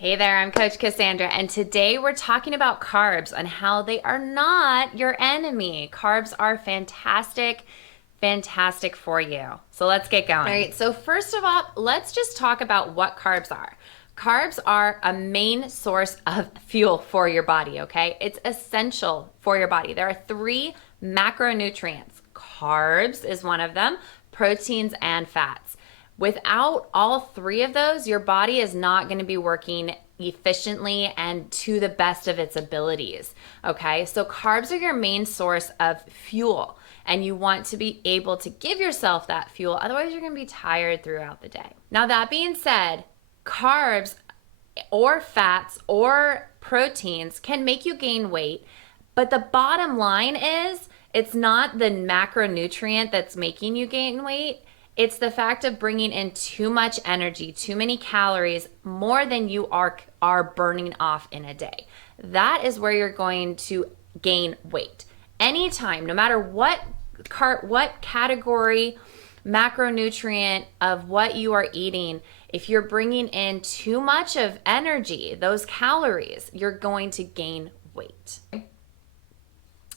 Hey there, I'm Coach Cassandra, and today we're talking about carbs and how they are not your enemy. Carbs are fantastic, fantastic for you. So let's get going. All right, so first of all, let's just talk about what carbs are. Carbs are a main source of fuel for your body, okay? It's essential for your body. There are three macronutrients. Carbs is one of them, proteins and fats. Without all three of those, your body is not going to be working efficiently and to the best of its abilities. Okay, so carbs are your main source of fuel, and you want to be able to give yourself that fuel. Otherwise, you're going to be tired throughout the day. Now, that being said, carbs or fats or proteins can make you gain weight, but the bottom line is it's not the macronutrient that's making you gain weight. It's the fact of bringing in too much energy, too many calories, more than you are burning off in a day. That is where you're going to gain weight. Anytime, no matter what category, macronutrient of what you are eating, if you're bringing in too much of energy, those calories, you're going to gain weight.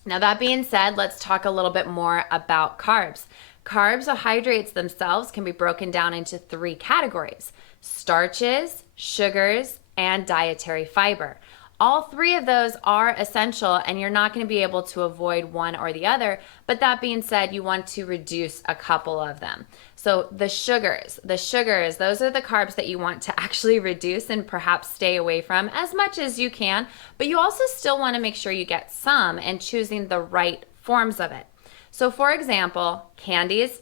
Now, that being said, let's talk a little bit more about carbs. Carbohydrates themselves can be broken down into three categories: starches, sugars, and dietary fiber. All three of those are essential, and you're not going to be able to avoid one or the other. But that being said, you want to reduce a couple of them. So the sugars, those are the carbs that you want to actually reduce and perhaps stay away from as much as you can. But you also still want to make sure you get some and choosing the right forms of it. So for example, candies,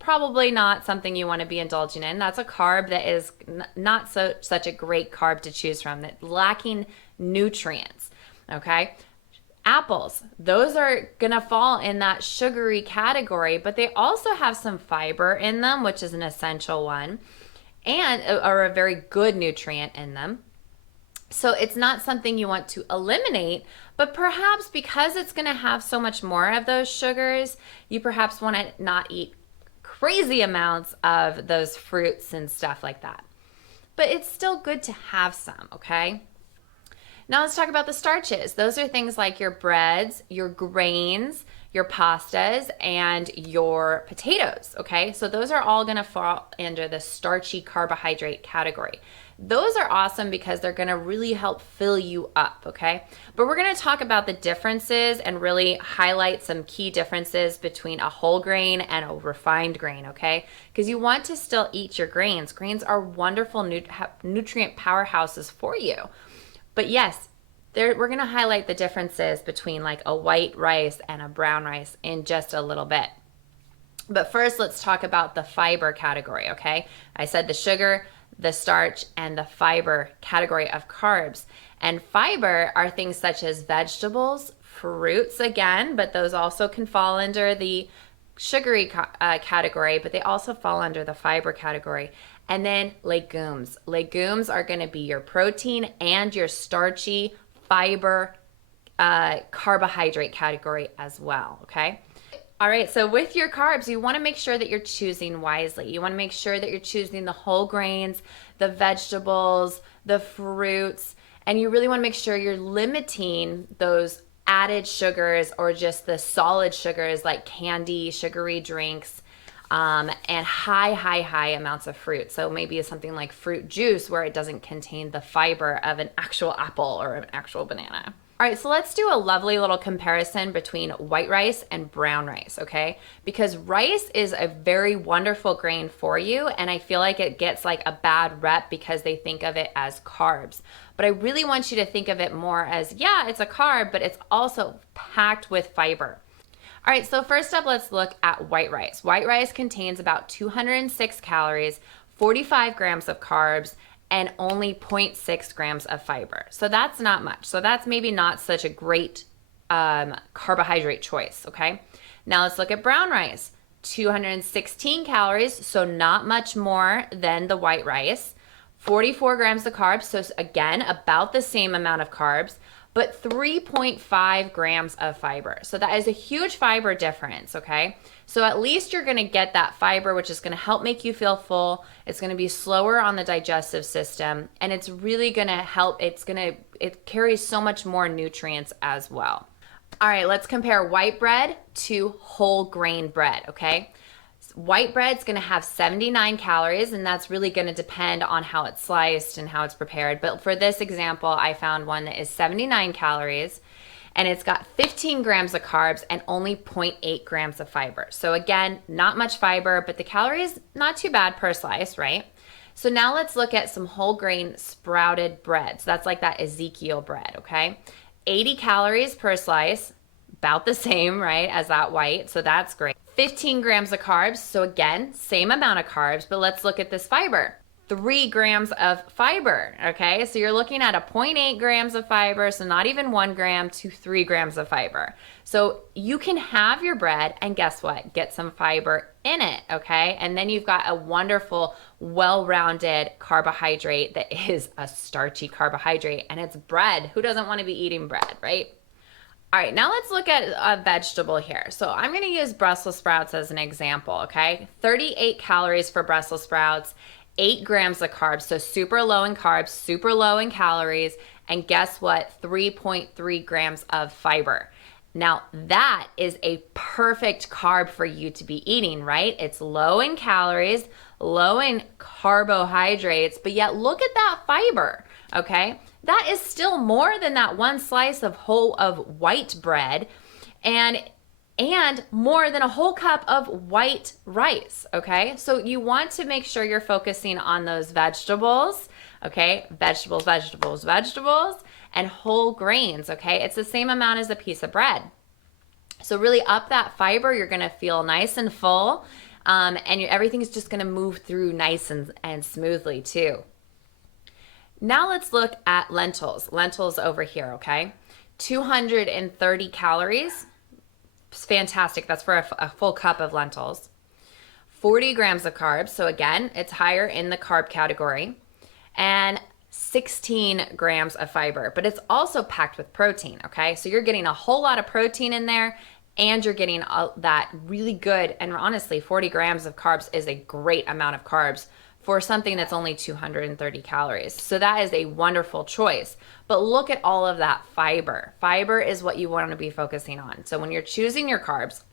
probably not something you want to be indulging in. That's a carb that is not such a great carb to choose from, that's lacking nutrients, okay? Apples, those are gonna fall in that sugary category, but they also have some fiber in them, which is an essential one, and are a very good nutrient in them. So it's not something you want to eliminate, but perhaps because it's going to have so much more of those sugars, you perhaps want to not eat crazy amounts of those fruits and stuff like that. But it's still good to have some, okay? Now let's talk about the starches. Those are things like your breads, your grains, your pastas, and your potatoes, okay? So those are all gonna fall under the starchy carbohydrate category. Those are awesome because they're gonna really help fill you up, okay? But we're gonna talk about the differences and really highlight some key differences between a whole grain and a refined grain, okay? Because you want to still eat your grains. Grains are wonderful nutrient powerhouses for you. But yes, we're going to highlight the differences between like a white rice and a brown rice in just a little bit. But first, let's talk about the fiber category, okay? I said the sugar, the starch, and the fiber category of carbs. And fiber are things such as vegetables, fruits again, but those also can fall under the sugary category, but they also fall under the fiber category. And then legumes. Legumes are going to be your protein and your starchy fiber carbohydrate category as well, okay? All right, so with your carbs, you want to make sure that you're choosing wisely. You want to make sure that you're choosing the whole grains, the vegetables, the fruits, and you really want to make sure you're limiting those added sugars or just the solid sugars like candy, sugary drinks, and high amounts of fruit. So maybe something like fruit juice where it doesn't contain the fiber of an actual apple or an actual banana. All right, so let's do a lovely little comparison between white rice and brown rice, okay? Because rice is a very wonderful grain for you, and I feel like it gets like a bad rep because they think of it as carbs. But I really want you to think of it more as, yeah, it's a carb, but it's also packed with fiber. All right, so first up, let's look at white rice. White rice contains about 206 calories, 45 grams of carbs, and only 0.6 grams of fiber. So that's not much. So that's maybe not such a great carbohydrate choice, okay? Now let's look at brown rice. 216 calories, so not much more than the white rice. 44 grams of carbs, so again, about the same amount of carbs, but 3.5 grams of fiber. So that is a huge fiber difference, okay? So at least you're gonna get that fiber, which is gonna help make you feel full. It's gonna be slower on the digestive system, and it's really gonna help. It carries so much more nutrients as well. All right, let's compare white bread to whole grain bread, okay? White bread's gonna have 79 calories, and that's really gonna depend on how it's sliced and how it's prepared. But for this example, I found one that is 79 calories, and it's got 15 grams of carbs and only 0.8 grams of fiber. So again, not much fiber, but the calories, not too bad per slice, right? So now let's look at some whole grain sprouted bread. So that's like that Ezekiel bread, okay? 80 calories per slice, about the same, right, as that white, so that's great. 15 grams of carbs, so again, same amount of carbs, but let's look at this fiber. 3 grams of fiber, okay? So you're looking at a 0.8 grams of fiber, so not even 1 gram to 3 grams of fiber. So you can have your bread and guess what? Get some fiber in it, okay? And then you've got a wonderful, well-rounded carbohydrate that is a starchy carbohydrate, and it's bread. Who doesn't want to be eating bread, right? All right, now let's look at a vegetable here. So I'm going to use Brussels sprouts as an example, okay? 38 calories for Brussels sprouts, 8 grams of carbs, so super low in carbs, super low in calories, and guess what? 3.3 grams of fiber. Now, that is a perfect carb for you to be eating, right? It's low in calories, low in carbohydrates, but yet look at that fiber, okay? That is still more than that one slice of white bread and more than a whole cup of white rice, okay? So you want to make sure you're focusing on those vegetables, okay? Vegetables, vegetables, vegetables, and whole grains, okay? It's the same amount as a piece of bread. So really up that fiber, you're gonna feel nice and full, and everything's just gonna move through nice and smoothly too. Now let's look at lentils. Lentils over here, okay? 230 calories. It's fantastic. That's for a full cup of lentils. 40 grams of carbs. So again, it's higher in the carb category. And 16 grams of fiber. But it's also packed with protein, okay? So you're getting a whole lot of protein in there, and you're getting that really good, and honestly, 40 grams of carbs is a great amount of carbs for something that's only 230 calories. So that is a wonderful choice. But look at all of that fiber. Fiber is what you want to be focusing on. So when you're choosing your carbs,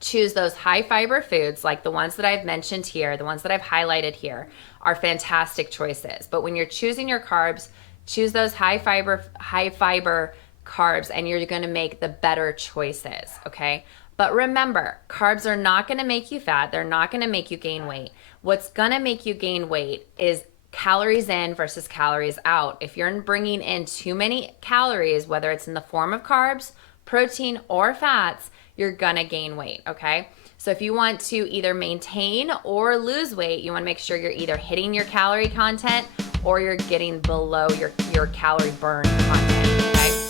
choose those high fiber foods like the ones that I've mentioned here, the ones that I've highlighted here are fantastic choices. But when you're choosing your carbs, choose those high fiber carbs, and you're going to make the better choices, okay? But remember, carbs are not going to make you fat. They're not going to make you gain weight. What's going to make you gain weight is calories in versus calories out. If you're bringing in too many calories, whether it's in the form of carbs, protein, or fats, you're going to gain weight, okay? So if you want to either maintain or lose weight, you want to make sure you're either hitting your calorie content or you're getting below your calorie burn content, okay?